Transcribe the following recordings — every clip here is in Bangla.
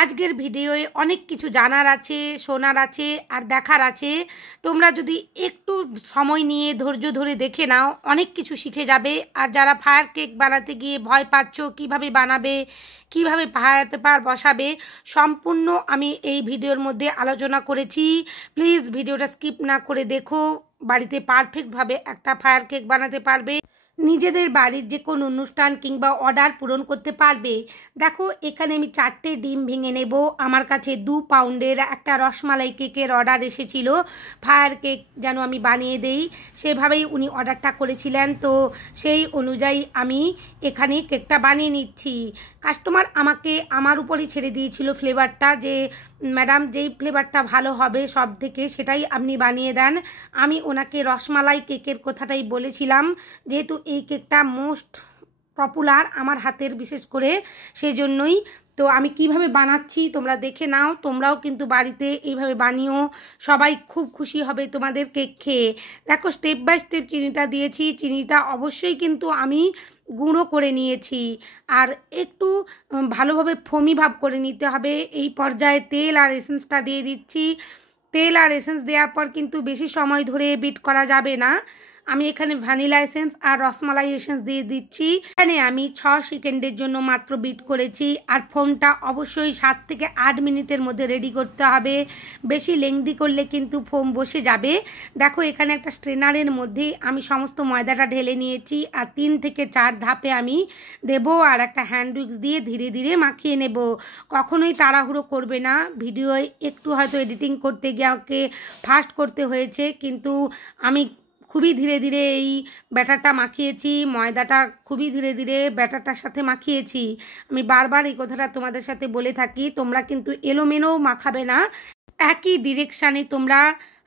আজকের ভিডিওয়ে অনেক কিছু জানার আছে, শোনার আছে আর দেখার আছে। তোমরা যদি একটু সময় নিয়ে ধৈর্য ধরে দেখে নাও অনেক কিছু শিখে যাবে। আর যারা ফায়ার কেক বানাতে গিয়ে ভয় পাচ্ছ কিভাবে বানাবে, কিভাবে ফায়ার পেপার বসাবে, সম্পূর্ণ আমি এই ভিডিওর মধ্যে আলোচনা করেছি। প্লিজ ভিডিওটা স্কিপ না করে দেখো, বাড়িতে পারফেক্টভাবে একটা ফায়ার কেক বানাতে পারবে, নিজেদের বাড়ির যে কোনো অনুষ্ঠান কিংবা অর্ডার পূরণ করতে পারবে। দেখো এখানে আমি 4টে ডিম ভেঙে নেব। আমার কাছে 2 পাউন্ডের একটা রসমালাই কেকের অর্ডার এসেছিল, ফায়ার কেক যেন আমি বানিয়ে দেই, সেভাবেই উনি অর্ডারটা করেছিলেন। তো সেই অনুযায়ী আমি এখানে কেকটা বানিয়ে নিচ্ছি। কাস্টমার আমাকে আমার উপরই ছেড়ে দিয়েছিল ফ্লেভারটা, যে ম্যাডাম যেই ফ্লেভারটা ভালো হবে সব থেকে সেটাই আপনি বানিয়ে দেন। আমি ওনাকে রসমালাই কেকের কথাটাই বলেছিলাম, যেহেতু এই কেকটা মোস্ট পপুলার আমার হাতের, বিশেষ করে সেজন্যই। তো আমি কিভাবে বানাচ্ছি তোমরা দেখে নাও, তোমরাও কিন্তু বাড়িতে এইভাবে বানিও, সবাই খুব খুশি হবে তোমাদের কেক খেয়ে। দেখো স্টেপ বাই স্টেপ চিনিটা দিয়েছি, চিনিটা অবশ্যই কিন্তু আমি গুঁড়ো করে নিয়েছি আর একটু ভালোভাবে ফোমি ভাব করে নিতে হবে। এই পর্যায়ে তেল আর এসেন্সটা দিয়ে দিচ্ছি। তেল আর এসেন্স দেওয়ার পর কিন্তু বেশি সময় ধরে বিট করা যাবে না। আমি এখানে ভ্যানিলা এসেন্স আর রসমালাই এসেন্স দিয়ে দিচ্ছি। এখানে আমি 6 সেকেন্ডের জন্য মাত্র বিট করেছি। আর ফোমটা অবশ্যই 7 থেকে 8 মিনিটের মধ্যে রেডি করতে হবে, বেশি লেংদি করলে কিন্তু ফোম বসে যাবে। দেখো এখানে একটা স্ট্রেনারের মধ্যে আমি সমস্ত ময়দাটা ঢেলে নিয়েছি আর 3 থেকে 4 ধাপে আমি দেব, আর একটা হ্যান্ড উইক্স দিয়ে ধীরে ধীরে মাখিয়ে নেব। কখনোই তাড়াহুড়ো করবে না। ভিডিও একটু হয়তো এডিটিং করতে গিয়ে আমাকে ফাস্ট করতে হয়েছে, কিন্তু আমি খুবই ধীরে ধীরে এই ব্যাটারটা মাখিয়েছি, ময়দাটা খুবই ধীরে ধীরে ব্যাটারটার সাথে মাখিয়েছি। আমি বারবার এই কথাটা তোমাদের সাথে বলে থাকি, তোমরা কিন্তু এলোমেলো মাখাবে না, একই ডিরেকশানে তোমরা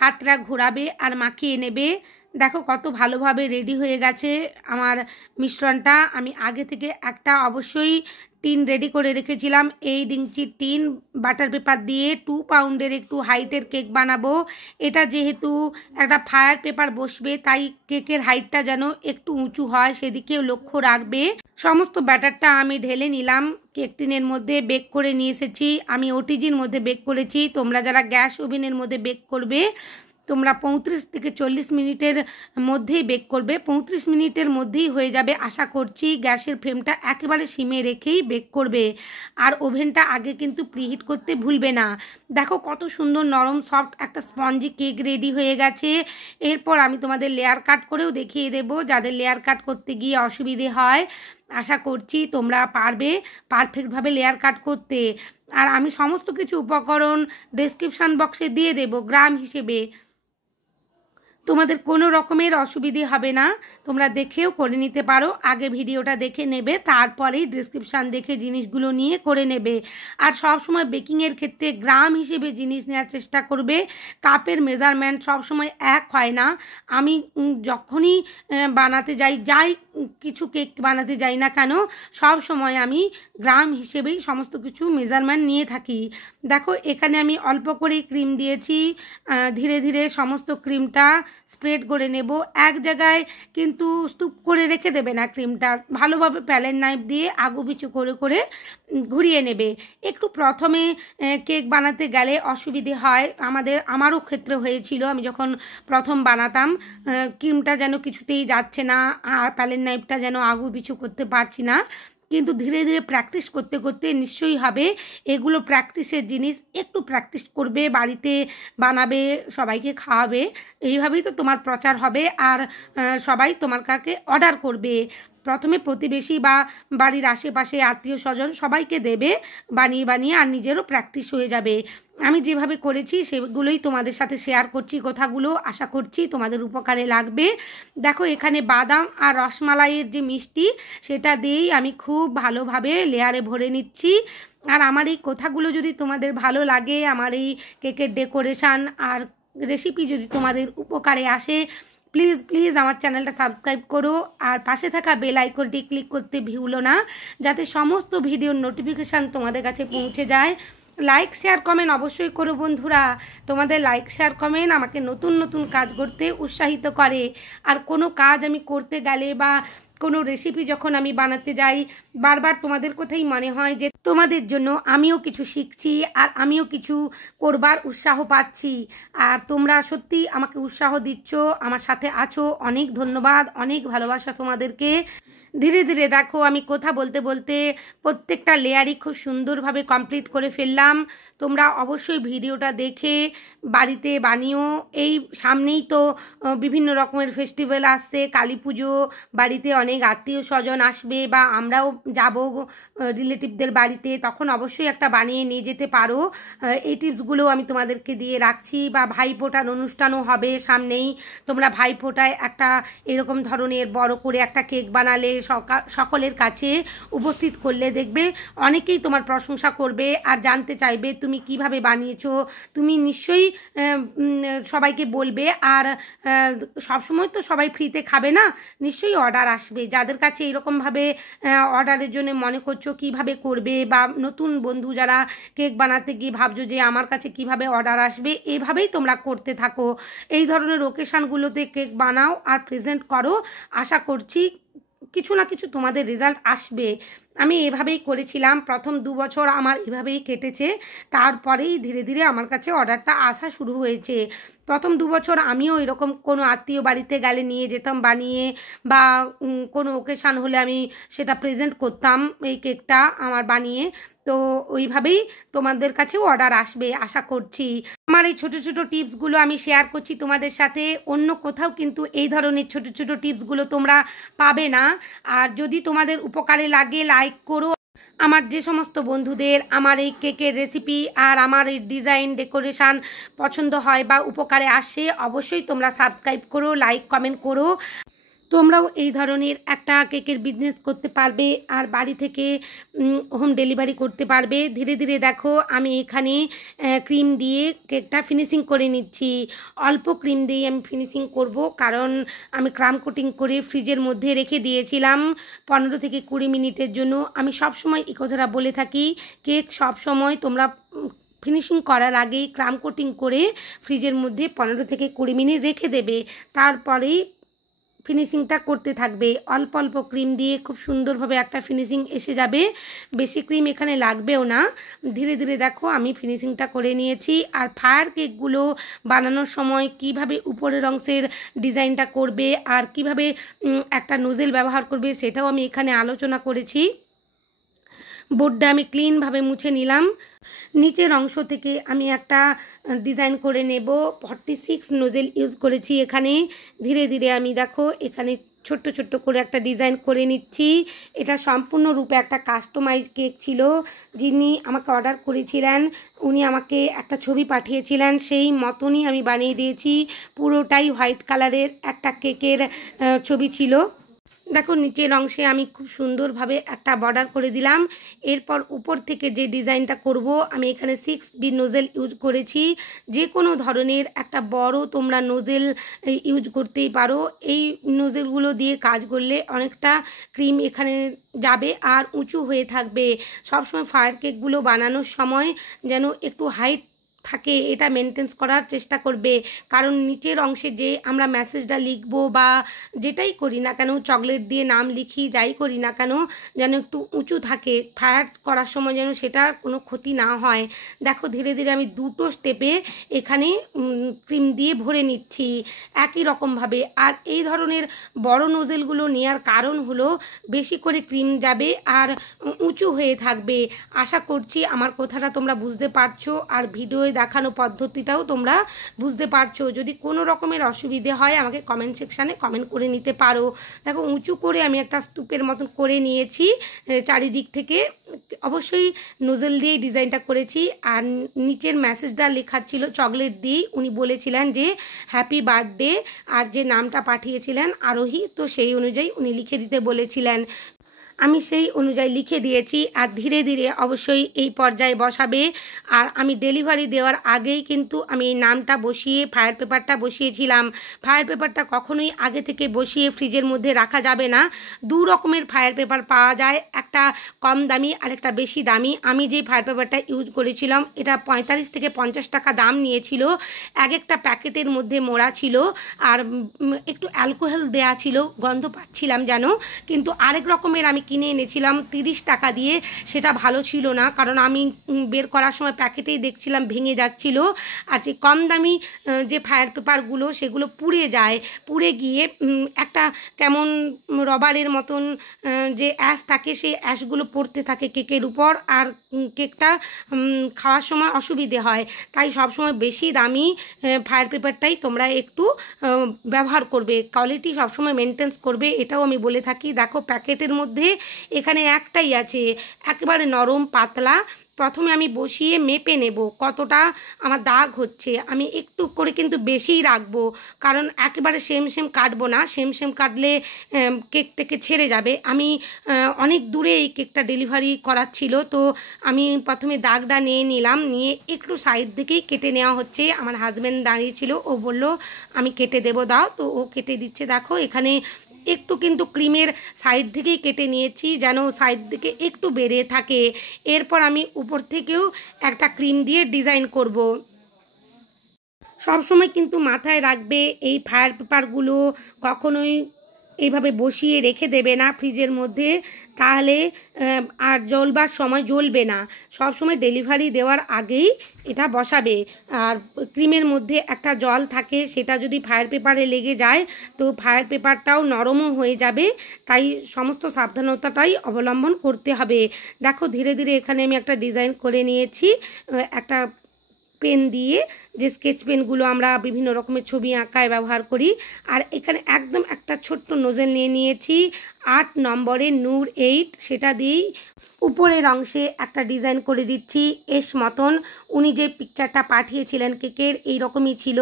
হাতটা ঘোরাবে আর মাখিয়ে নেবে। দেখো কত ভালোভাবে রেডি হয়ে গেছে আমার মিশ্রণটা। আমি আগে থেকে একটা অবশ্যই টিন রেডি করে রেখেছিলাম, 8 ইঞ্চির টিন, বাটার পেপার দিয়ে 2 পাউন্ডের একটু হাইটের কেক বানাবো। এটা যেহেতু একটা ফায়ার পেপার বসবে তাই কেকের হাইটটা যেন একটু উঁচু হয় সেদিকেও লক্ষ্য রাখবে। সমস্ত ব্যাটারটা আমি ঢেলে নিলাম, কেক টিনের মধ্যে বেক করে নিয়ে এসেছি। আমি ওটিজির মধ্যে বেক করেছি, তোমরা যারা গ্যাস ওভেনের মধ্যে বেক করবে তোমরা 35 থেকে 40 মিনিটের মধ্যেই বেক করবে। 35 মিনিটের মধ্যেই হয়ে যাবে আশা করছি। গ্যাসের ফ্লেমটা একেবারে সিমে রেখেই বেক করবে, আর ওভেনটা আগে কিন্তু প্রিহিট করতে ভুলবে না। দেখো কত সুন্দর নরম সফট একটা স্পঞ্জি কেক রেডি হয়ে গেছে। এরপর আমি তোমাদের লেয়ার কাট করেও দেখিয়ে দেবো, যাদের লেয়ার কাট করতে গিয়ে অসুবিধে হয়। আশা করছি তোমরা পারবে পারফেক্টভাবে লেয়ার কাট করতে। আর আমি সমস্ত কিছু উপকরণ ডেসক্রিপশান বক্সে দিয়ে দেবো গ্রাম হিসেবে, তোমাদের কোনো রকমের অসুবিধে হবে না। তোমরা দেখেও করে নিতে পারো, আগে ভিডিওটা দেখে নেবে, তারপরেই ডেসক্রিপশান দেখে জিনিসগুলো নিয়ে করে নেবে। আর সব সময় বেকিংয়ের ক্ষেত্রে গ্রাম হিসেবে জিনিস নেওয়ার চেষ্টা করবে। কাপের মেজারমেন্ট সব সময় এক হয় না। আমি যখনই বানাতে যাই কিছু কেক বানাতে যাই না কেন, সব সময় আমি গ্রাম হিসেবেই সমস্ত কিছু মেজারমেন্ট নিয়ে থাকি। দেখো এখানে আমি অল্প করেই ক্রিম দিয়েছি, ধীরে ধীরে সমস্ত ক্রিমটা স্প্রেড করে নেব। এক জায়গায় কিন্তু স্তূপ করে রেখে দেবে না ক্রিমটা, ভালোভাবে প্যালেট নাইফ দিয়ে আগুপিছু করে করে ঘুরিয়ে নেবে। একটু প্রথমে কেক বানাতে গেলে অসুবিধে হয়, আমারও ক্ষেত্রে হয়েছিল। আমি যখন প্রথম বানাতাম ক্রিমটা যেন কিছুতেই যাচ্ছে না আর প্যালেট নাইফটা যেন আগুপিছু করতে পারছি না, কিন্তু ধীরে ধীরে প্র্যাকটিস করতে করতে নিশ্চয়ই হবে। এগুলো প্র্যাকটিসের জিনিস, একটু প্র্যাকটিস করবে, বাড়িতে বানাবে, সবাইকে খাওয়াবে, এইভাবেই তো তোমার প্রচার হবে আর সবাই তোমার কাছে অর্ডার করবে। প্রথমে প্রতিবেশী বা বাড়ির আশেপাশে আত্মীয় স্বজন সবাইকে দেবে বানিয়ে বানিয়ে, আর নিজেরও প্র্যাকটিস হয়ে যাবে। আমি যেভাবে করেছি সেগুলোই তোমাদের সাথে শেয়ার করছি কথাগুলো, আশা করছি তোমাদের উপকারে লাগবে। দেখো এখানে বাদাম আর রসমালাইয়ের যে মিষ্টি সেটা দিয়েই আমি খুব ভালোভাবে লেয়ারে ভরে নিচ্ছি। আর আমার এই কথাগুলো যদি তোমাদের ভালো লাগে, আমার এই কেকের ডেকোরেশান আর রেসিপি যদি তোমাদের উপকারে আসে, প্লিজ প্লিজ আমার চ্যানেলটা সাবস্ক্রাইব করো আর পাশে থাকা বেল আইকনটি ক্লিক করতে ভুলো না, যাতে সমস্ত ভিডিওর নোটিফিকেশান তোমাদের কাছে পৌঁছে যায়। লাইক শেয়ার কমেন্ট অবশ্যই করো বন্ধুরা, তোমাদের লাইক শেয়ার কমেন্ট আমাকে নতুন নতুন কাজ করতে উৎসাহিত করে। আর কোনো কাজ আমি করতে গেলে বা কোনো রেসিপি যখন আমি বানাতে যাই বারবার তোমাদের কথাই মনে হয় যে তোমাদের জন্য আমিও কিছু শিখছি আর আমিও কিছু করবার উৎসাহ পাচ্ছি। আর তোমরা সত্যি আমাকে উৎসাহ দিচ্ছ, আমার সাথে আছো, অনেক ধন্যবাদ, অনেক ভালোবাসা তোমাদেরকে। ধীরে ধীরে দেখো আমি কথা বলতে বলতে প্রত্যেকটা লেয়ারই খুব সুন্দরভাবে কমপ্লিট করে ফেললাম। তোমরা অবশ্যই ভিডিওটা দেখে বাড়িতে বানিও। এই সামনেই তো বিভিন্ন রকমের ফেস্টিভ্যাল আসছে, কালী পুজো, বাড়িতে অনেক আত্মীয় স্বজন আসবে বা আমরাও যাব রিলেটিভদের বাড়িতে, তখন অবশ্যই একটা বানিয়ে নিয়ে যেতে পারো। এই টিপসগুলো আমি তোমাদেরকে দিয়ে রাখছি। বা ভাইফোঁটার অনুষ্ঠানও হবে সামনেই, তোমরা ভাইফোঁটায় একটা এরকম ধরনের বড় করে একটা কেক বানালে সকলের কাছে উপস্থিত করলে দেখবে অনেকেই তোমার প্রশংসা করবে আর জানতে চাইবে তুমি কিভাবে বানিয়েছো। তুমি নিশ্চয়ই সবাইকে বলবে। আর সবসময় তো সবাই ফ্রিতে খাবে না, নিশ্চয়ই অর্ডার আসবে। যাদের কাছে এরকমভাবে অর্ডারের জন্য মনে করছো কিভাবে করবে, বা নতুন বন্ধু যারা কেক বানাতে গিয়ে ভাবছো যে আমার কাছে কিভাবে অর্ডার আসবে, এভাবেই তোমরা করতে থাকো। এই ধরনের ওকেশানগুলোতে কেক বানাও আর প্রেজেন্ট করো। আশা করছি কিছু না কিছু তোমাদের রেজাল্ট আসবে। আমি এভাবেই করেছিলাম, প্রথম 2 বছর আমার এভাবেই কেটেছে। তারপরেই ধীরে ধীরে আমার কাছে অর্ডারটা আসা শুরু হয়েছে। প্রথম 2 বছর আমিও এরকম কোনো আত্মীয় বাড়িতে গেলে নিয়ে যেতাম বানিয়ে, বা কোনো ওকেশান হলে আমি সেটা প্রেজেন্ট করতাম এই কেকটা আমার বানিয়ে। তো ওইভাবেই তোমাদের কাছেও অর্ডার আসবে আশা করছি। আমার এই ছোট ছোট টিপসগুলো আমি শেয়ার করছি তোমাদের সাথে, অন্য কোথাও কিন্তু এই ধরনের ছোট ছোট টিপসগুলো তোমরা পাবে না। আর যদি তোমাদের উপকারে লাগে লাইক করো। আমার যে সমস্ত বন্ধুদের আমার এই কেকের রেসিপি আর আমার এই ডিজাইন ডেকোরেশন পছন্দ হয় বা উপকারে আসে, অবশ্যই তোমরা সাবস্ক্রাইব করো, লাইক কমেন্ট করো। তোমরাও এই ধরনের একটা কেকের বিজনেস করতে পারবে আর বাড়ি থেকে হোম ডেলিভারি করতে পারবে। ধীরে ধীরে দেখো আমি এখানে ক্রিম দিয়ে কেকটা ফিনিশিং করে নিচ্ছি। অল্প ক্রিম দিয়ে আমি ফিনিশিং করব, কারণ আমি ক্রাম কোটিং করে ফ্রিজের মধ্যে রেখে দিয়েছিলাম 15 থেকে 20 মিনিটের জন্য। আমি সবসময় এই কথাটা বলে থাকি, কেক সবসময় তোমরা ফিনিশিং করার আগেই ক্রাম কোটিং করে ফ্রিজের মধ্যে 15 থেকে 20 মিনিট রেখে দেবে, তারপরেই ফিনিশিংটা করতে থাকবে। অল্প অল্প ক্রিম দিয়ে খুব সুন্দরভাবে একটা ফিনিশিং এসে যাবে, বেশি ক্রিম এখানে লাগবেও না। ধীরে ধীরে দেখো আমি ফিনিশিংটা করে নিয়েছি। আর ফায়ার কেকগুলো বানানোর সময় কিভাবে উপরের অংশের ডিজাইনটা করবে আর কিভাবে একটা নোজেল ব্যবহার করবে সেটাও আমি এখানে আলোচনা করেছি। বোর্ডটা আমি ক্লিনভাবে মুছে নিলাম। নিচের অংশ থেকে আমি একটা ডিজাইন করে নেব। 46 নোজেল ইউজ করেছি এখানে। ধীরে ধীরে আমি দেখো এখানে ছোট্ট ছোট্ট করে একটা ডিজাইন করে নিচ্ছি। এটা সম্পূর্ণরূপে একটা কাস্টমাইজ কেক ছিল। যিনি আমাকে অর্ডার করেছিলেন উনি আমাকে একটা ছবি পাঠিয়েছিলেন, সেই মতনই আমি বানিয়ে দিয়েছি। পুরোটাই হোয়াইট কালারের একটা কেকের ছবি ছিল। দেখো নিচের অংশে আমি খুব সুন্দরভাবে একটা বর্ডার করে দিলাম। এরপর উপর থেকে যে ডিজাইনটা করব আমি এখানে 6B নোজেল ইউজ করেছি। যে কোনো ধরনের একটা বড় তোমরা নোজেল ইউজ করতেই পারো। এই নোজেলগুলো দিয়ে কাজ করলে অনেকটা ক্রিম এখানে যাবে আর উঁচু হয়ে থাকবে। সবসময় ফায়ার কেকগুলো বানানোর সময় যেন একটু হাইট থাকে এটা মেনটেন্স করার চেষ্টা করবে, কারণ নিচের অংশে যে আমরা মেসেজটা লিখব বা যেটাই করি না কেন, চকলেট দিয়ে নাম লিখি, যাই করি না কেন, যেন একটু উঁচু থাকে। ফায়ার করার সময় যেন সেটার কোনো ক্ষতি না হয়। দেখো ধীরে ধীরে আমি 2টো স্টেপে এখানে ক্রিম দিয়ে ভরে নিচ্ছি একই রকমভাবে। আর এই ধরনের বড় নোজেলগুলো নেওয়ার কারণ হলো বেশি করে ক্রিম যাবে আর উঁচু হয়ে থাকবে। আশা করছি আমার কথাটা তোমরা বুঝতে পারছো আর ভিডিও দেখানো পদ্ধতিটাও তোমরা বুঝতে পারছো। যদি কোনো রকমের অসুবিধে হয় আমাকে কমেন্ট সেকশানে কমেন্ট করে নিতে পারো। দেখো উঁচু করে আমি একটা স্তূপের মতন করে নিয়েছি চারিদিক থেকে। অবশ্যই নোজেল দিয়েই ডিজাইনটা করেছি। আর নিচের মেসেজটা লেখার ছিল চকলেট দিয়ে। উনি বলেছিলেন যে হ্যাপি বার্থডে, আর যে নামটা পাঠিয়েছিলেন আরোহী, তো সেই অনুযায়ী উনি লিখে দিতে বলেছিলেন। আমি সেই অনুযায়ী লিখে দিয়েছি। আর ধীরে ধীরে অবশ্যই এই পর্যায়ে বসাবে। আর আমি ডেলিভারি দেওয়ার আগেই কিন্তু আমি এই নামটা বসিয়ে ফায়ার পেপারটা বসিয়েছিলাম। ফায়ার পেপারটা কখনোই আগে থেকে বসিয়ে ফ্রিজের মধ্যে রাখা যাবে না। দু রকমের ফায়ার পেপার পাওয়া যায়, একটা কম দামি আর একটা বেশি দামি। আমি যে ফায়ার পেপারটা ইউজ করেছিলাম এটা 45 থেকে 50 টাকা দাম নিয়েছিল। এক একটা প্যাকেটের মধ্যে মোড়া ছিল আর একটু অ্যালকোহল দেয়া ছিল, গন্ধ পাচ্ছিলাম যেন। কিন্তু আরেক রকমের আমি কিনে এনেছিলাম 30 টাকা দিয়ে, সেটা ভালো ছিল না, কারণ আমি বের করার সময় প্যাকেটেই দেখছিলাম ভেঙে যাচ্ছিল। আর যে কম দামি যে ফায়ার পেপারগুলো সেগুলো পুড়ে যায়, পুড়ে গিয়ে একটা কেমন রবারের মতন যে অ্যাশ থাকে সেই অ্যাশগুলো পড়তে থাকে কেকের উপর, আর কেকটা খাওয়ার সময় অসুবিধে হয়। তাই সবসময় বেশি দামি ফায়ার পেপারটাই তোমরা একটু ব্যবহার করবে, কোয়ালিটি সবসময় মেনটেন্স করবে, এটাও আমি বলে থাকি। দেখো প্যাকেটের মধ্যে এখানে একটাই আছে, একেবারে নরম পাতলা। প্রথমে আমি বসিয়ে মেপে নেব কতটা আমার দাগ হচ্ছে। আমি একটু করে কিন্তু বেশিই রাখবো, কারণ একেবারে সেম সেম কাটবো না, সেম সেম কাটলে কেক থেকে ছেড়ে যাবে। আমি অনেক দূরে এই কেকটা ডেলিভারি করার ছিল, তো আমি প্রথমে দাগটা নিয়ে নিলাম, নিয়ে একটু সাইড থেকেই কেটে নেওয়া হচ্ছে। আমার হাজব্যান্ড দাঁড়িয়ে ছিল, ও বলল আমি কেটে দেবো, দাও, তো ও কেটে দিচ্ছে। দেখো এখানে একটু কিন্তু ক্রিমের সাইড থেকেই কেটে নিয়েছি, যেন সাইড থেকে একটু বেরিয়ে থাকে। এরপর আমি উপর থেকেও একটা ক্রিম দিয়ে ডিজাইন করব। সবসময় কিন্তু মাথায় রাখবে এই ফায়ার পেপারগুলো কখনোই এইভাবে বসিয়ে রেখে দেবে না ফ্রিজের মধ্যে, তাহলে আর জ্বলবার সময় জ্বলবে না। সব সময় ডেলিভারি দেওয়ার আগেই এটা বসাবে। আর ক্রিমের মধ্যে একটা জল থাকে, সেটা যদি ফায়ার পেপারে লেগে যায় তো ফায়ার পেপারটাও নরমও হয়ে যাবে। তাই সমস্ত সাবধানতাটাই অবলম্বন করতে হবে। দেখো ধীরে ধীরে এখানে আমি একটা ডিজাইন করে নিয়েছি, একটা পেন দিয়ে, যে স্কেচ পেনগুলো আমরা বিভিন্ন রকমের ছবি আঁকায় ব্যবহার করি। আর এখানে একদম একটা ছোট্ট নোজেল নিয়ে নিয়েছি 8 নম্বরের নূর 8, সেটা দিয়েই উপরের অংশে একটা ডিজাইন করে দিচ্ছি এস মতন। উনি যে পিকচারটা পাঠিয়েছিলেন কেকের এই রকমই ছিল।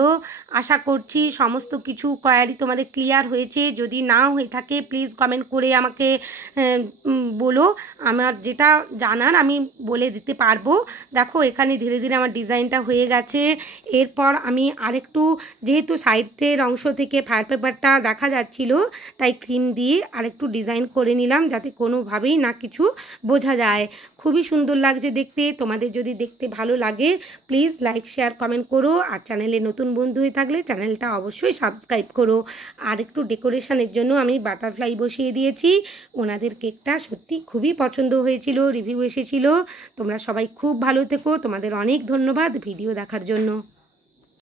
আশা করছি সমস্ত কিছু কোয়ারি তোমাদের ক্লিয়ার হয়েছে। যদি না হয়ে থাকে প্লিজ কমেন্ট করে আমাকে বলো, আমার যেটা জানার আমি বলে দিতে পারবো। দেখো এখানে ধীরে ধীরে আমার ডিজাইনটা হয়ে গেছে। এরপর আমি আরেকটু, যেহেতু সাইডের অংশ থেকে ফায়ার পেপারটা দেখা যাচ্ছিল, তাই ক্রিম দিয়ে আরেকটু ডিজাইন করে নিলাম, যাতে কোনোভাবেই না কিছু বোঝা যায়। খুবই সুন্দর লাগছে দেখতে। তোমাদের যদি দেখতে ভালো লাগে প্লিজ লাইক শেয়ার কমেন্ট করো। আর চ্যানেলে নতুন বন্ধু হয়ে থাকলে চ্যানেলটা অবশ্যই সাবস্ক্রাইব করো। আর একটু ডেকোরেশনের জন্য আমি বাটারফ্লাই বসিয়ে দিয়েছি। ওনাদের কেকটা সত্যি খুবই পছন্দ হয়েছিল, রিভিউ এসেছিল। তোমরা সবাই খুব ভালো থেকো। তোমাদের অনেক ধন্যবাদ ভিডিও দেখার জন্য।